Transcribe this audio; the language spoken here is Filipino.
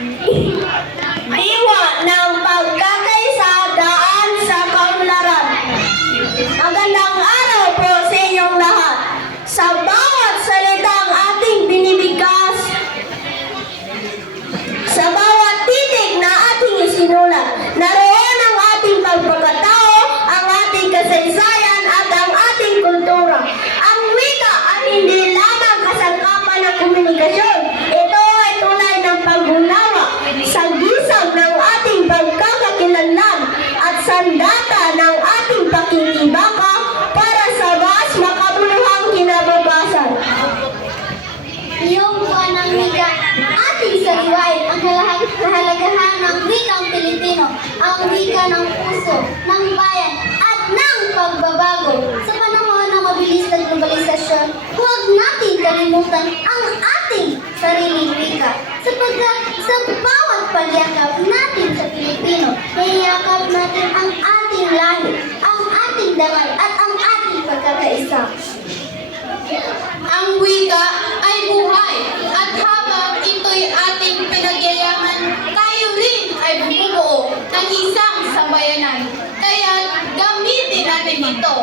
Diwa ng pagkakaisa daan sa kaunlaran. Magandang araw po sa inyong lahat. Sa bawat salitang ating binibigkas, sa bawat titik na ating isinulat, naroon ang ating pagpagkatao, ang ating kasaysayan at ang ating kultura. Ang wika ay hindi lamang kasangkapan ng komunikasyon. Ito ay tunay ng pag-unawa sa gisag ng ating pagkakakilanlan at sandata ng ating pakikibaka para sa mas makabuluhang kinabukasan. Iyong buwan ng wika, ating saliwain ang kahalagahan ng wikang Pilipino, ang wika ng puso, ng bayan, at ng pagbabago. Sa panahon ng mabilis na globalisasyon, huwag natin kalimutan ang ating sariling wika. Sapagkat sa bawat pagyakap natin sa Pilipino, niyayakap natin ang ating lahi, ang ating dangal, at ang ating pagkakaisa. Ang wika ay buhay at habang ito'y ating pinagyayaman, tayo rin ay bumubuo ng isang sambayanan. Kaya gamitin natin ito